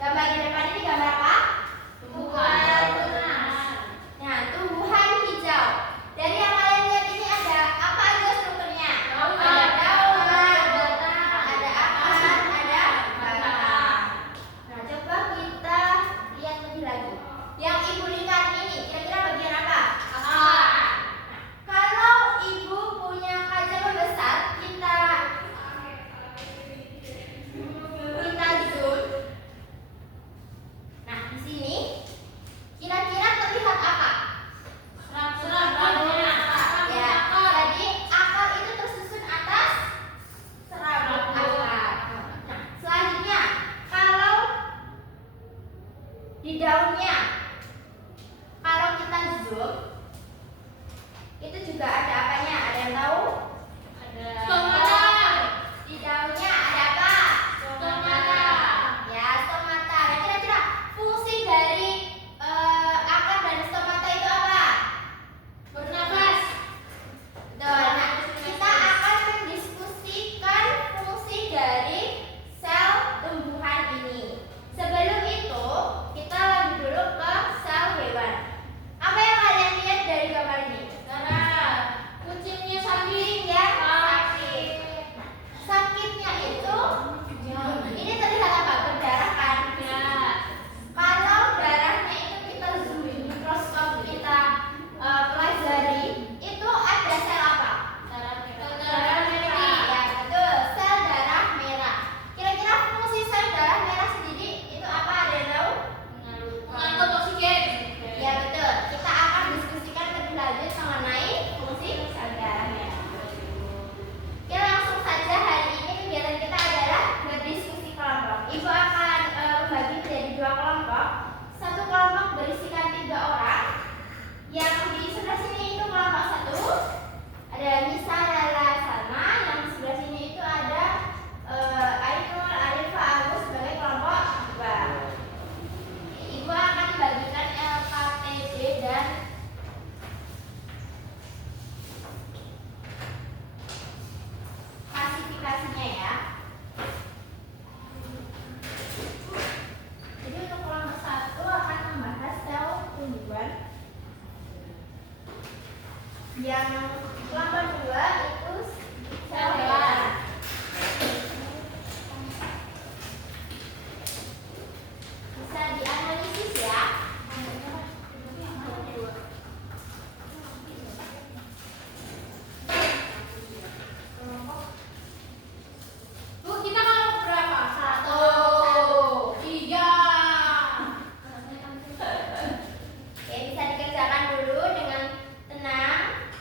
Gambar di depan ini gambar apa? Tumbuhan. Nah, tumbuhan hijau. Dari yang kalian lihat ini ada apa aja strukturnya? Ada daun, ada akar, ada batang. Nah, coba kita lihat lebih lagi. Yang ibu lihat ini kira-kira bagian apa? Akar. Kalau ibu punya kaca pembesar, kita zoom. Nah, di sini kira-kira terlihat apa? Serabut. Ya, jadi akar itu tersusun atas serabut akar. Nah, selanjutnya kalau di daunnya, kalau kita zoom, itu juga ada apanya? Ada yang tahu? Stomata. Di daunnya ada apa? Stomata. Ya, stomata. Nah, kira-kira fungsi dari akar dan stomata itu apa? Bernafas. Betul. Nah, kita akan mendiskusikan fungsi dari sel tumbuhan ini. Sebelum itu, kita lanjut dulu ke sel hewan. Apa yang kalian lihat dari gambar ini? Darah. Kucingnya sakit. Ya, sakit. Nah, sakitnya itu ini terlihat apa? Berdarah kan? Ya. Kalau darahnya itu kita zoom in mikroskop, kita pelajari, itu ada sel apa? Darah merah. Ya, betul, sel darah merah. Kira-kira fungsi sel darah merah sendiri itu apa? Ada yang tahu? Mengangkut oksigen. Ya, betul. Kita akan diskusikan lebih lanjut mengenai fungsi sel darah merah. Oke, langsung saja hari ini kegiatan kita adalah berdiskusi kelompok. Ibu akan membagi menjadi 2 kelompok. Satu kelompok berisikan 3 orang. Yang di sebelah sini itu kelompok 1. Ada Nisa, Lala, Salma. Yang di sebelah sini itu ada Ainul, Arifah, Agus sebagai kelompok 2. Ibu akan membagikan LKTD dan klasifikasinya ya. Jadi untuk kelompok 1 akan membahas sel tumbuhan. Yang kelompok 2 itu sel hewan. Bisa dianalisis ya. Bu, kita kelompok berapa? 1. Tiga. Oke, bisa dikerjakan dulu dengan tenang.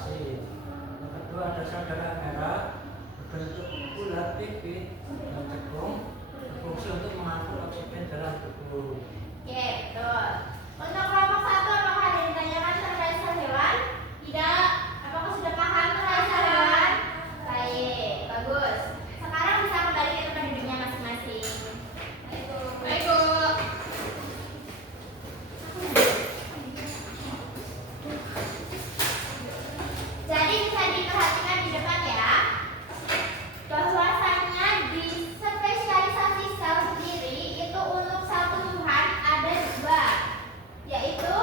asin. Yang kedua ada sel darah merah berbentuk bulat pipih dan cekung, berfungsi untuk mengangkut oksigen dalam tubuh. Oke, betul. Untuk kelompok satu, apakah ada yang ditanyakan terkait sel hewan? Tidak. Apakah sudah paham terkait sel hewan? Baik, bagus. Sekarang bisa kembali ke tempat duduknya masing-masing. Baik, Bu. Jadi bisa diperhatikan di depan ya, bahwasanya di spesialisasi sel sendiri itu untuk sel tumbuhan ada dua, yaitu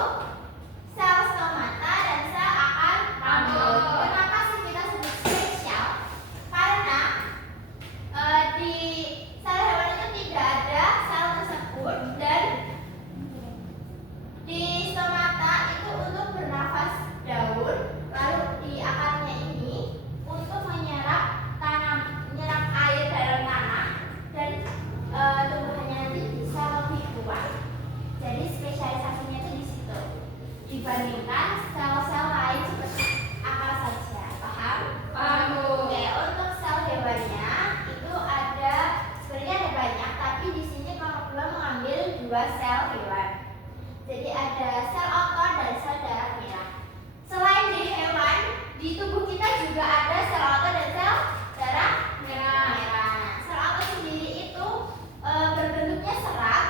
sel stomata dan sel akar rambut. Kenapa sih kita sebut spesial? Karena di sel hewan itu tidak ada sel tersebut, dan di stomata itu untuk bernafas daun, lalu di akarnya ini untuk menyerap menyerap air dalam tanah, dan tumbuhannya nanti bisa lebih kuat. Jadi spesialisasinya itu di situ dibandingkan sel-sel lain seperti akar saja. Paham? Paham, Bu. Oke, untuk sel hewannya itu ada sebenarnya ada banyak, tapi di sini kelompok 2 mengambil 2 sel hewan. Jadi ada sel otot dan sel darah merah. Selain di hewan, di tubuh kita juga ada sel otot dan sel darah merah. Nah, sel otot sendiri itu berbentuknya serat.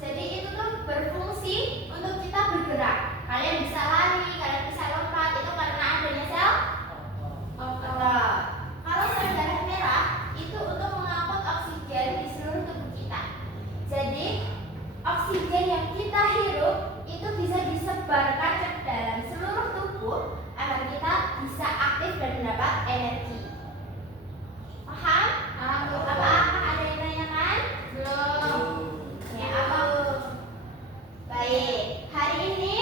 Jadi itu tuh berfungsi untuk kita bergerak. Kalian bisa lari, kalian bisa lompat, itu karena adanya sel otot. Kalau sel darah merah itu untuk mengangkut oksigen di seluruh tubuh kita. Jadi oksigen yang kita hirup itu bisa disebarkan ke dalam seluruh tubuh agar kita bisa aktif dan mendapat energi. Paham? Paham, Bu. Apakah ada yang tanyakan? Belum. Ya, apa? Baik, hari ini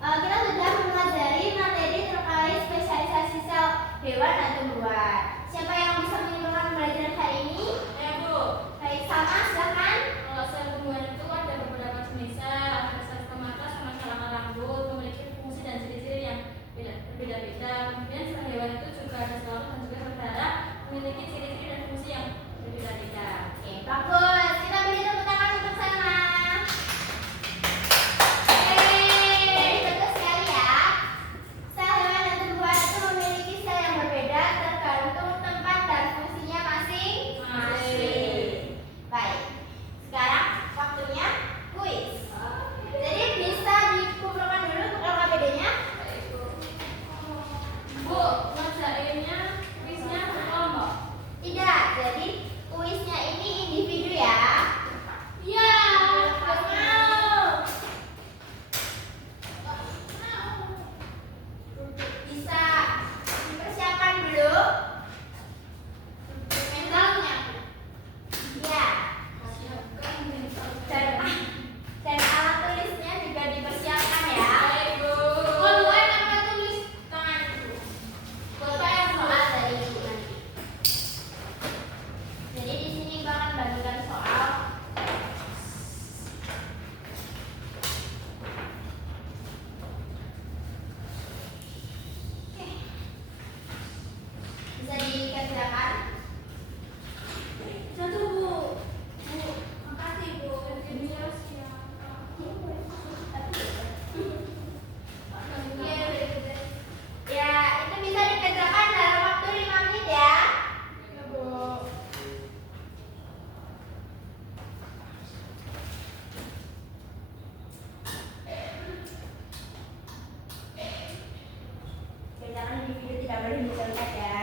kita sudah mempelajari materi terkait spesialisasi sel hewan dan tumbuhan. Siapa yang bisa menyimpulkan pembelajaran hari ini? Ya, Bu. Baik, sama, silakan. Kalau sel tumbuhan itu ada beberapa jenis sel, ada sel stomata sama sel akar rambut, memiliki fungsi dan ciri-ciri yang berbeda-beda. Kemudian sel hewan itu juga ada sel otot dan juga sel darah, memiliki ciri-ciri dan fungsi yang berbeda-beda. Oke, bagus. Kita beri tepuk tangan untuk sana. Jadi betul sekali ya. Sel hewan dan tumbuhan itu memiliki sel yang berbeda tergantung tempat dan fungsinya masing-masing. Baik. Sekarang waktunya kuis. Jadi bisa dikumpulkan dulu untuk LKPD-nya. Baik, Bu. Bu, ngerjainnya kuisnya kelompok. Tidak. Jadi kuisnya ini individu ya. Iya. Nggak mau. Bisa dipersiapkan dulu mentalnya. Ya. Dan alat tulisnya juga dipersiapkan ya. Baik, Bu. Keluar apa tulis tangan dulu. Buat soal dari ibu nanti. Jadi di sini Ibu akan bagikan soal. Oke. Bisa dikerjakan. Satu, Bu. Bu, makasih, Bu. Kerjanya siapa? Ya, itu bisa dikerjakan dalam waktu 5 menit ya. Ya, Bu. Kerjakan individu, tidak boleh dicontek ya.